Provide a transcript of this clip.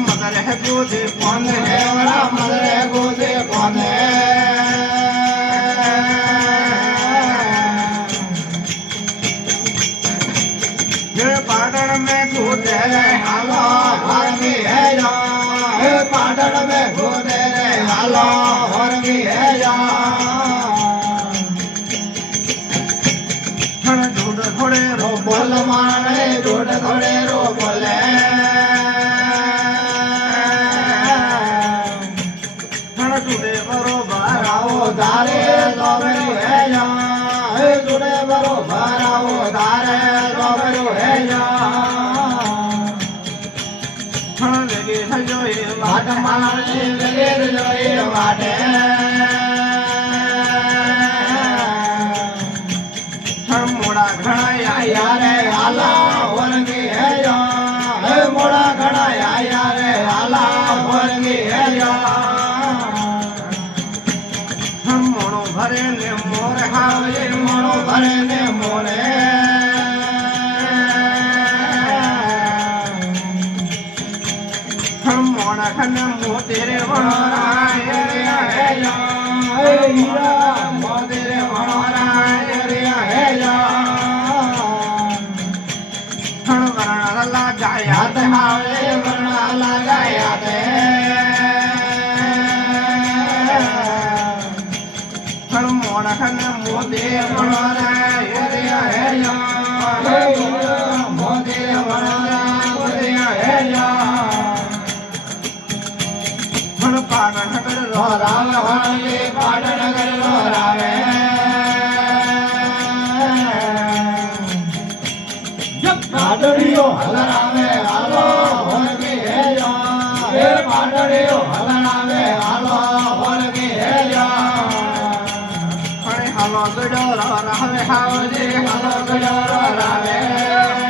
mother है गोदे कौन है वाला मदर है गोदे कौन है ये पाटण में गोदे रे हालो हरमी है या ये पाटण में गोदे रे हालो हरमी है या थोड़े रो बोल मारे जोड़ थोड़े रो बोले जुड़े बरोबर आओ धारे लोबरो है या जुड़े बरोबर आओ धारे लोबरो है या लगे जो ये वाट मारे लगे जो ये वाटे मोड़ा घड़ा यारे आला वरंगी है या मोड़ा घड़ा यारे आला वरंगी है या मोड़ो भरे ने मोर हावे मोड़ो भरे ने मोरे मोड़ा खन मोतेरे वणरा है या हीरा मोतेरे वणरा है या वरणा जाया ते हावे वरणा जाया ते मोड़ा खन मोते वणरा है या मोते वणरा है या पाटण नगर रोरावे हाले पाटण नगर रोरावे जब पाटणियो हलरावे हालो होलगी है या हे पाटणियो हलरावे हालो होलगी है या हालो गडो रोरावे हावजे हालो गडो रोरावे